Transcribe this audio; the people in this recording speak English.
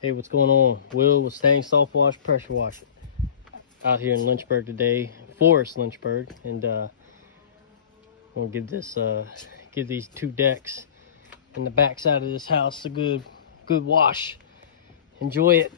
Hey, what's going on? Will with Staying Soft Wash Pressure Wash out here in Lynchburg today, Forest Lynchburg, and I'm gonna give these two decks in the back side of this house a good wash. Enjoy it.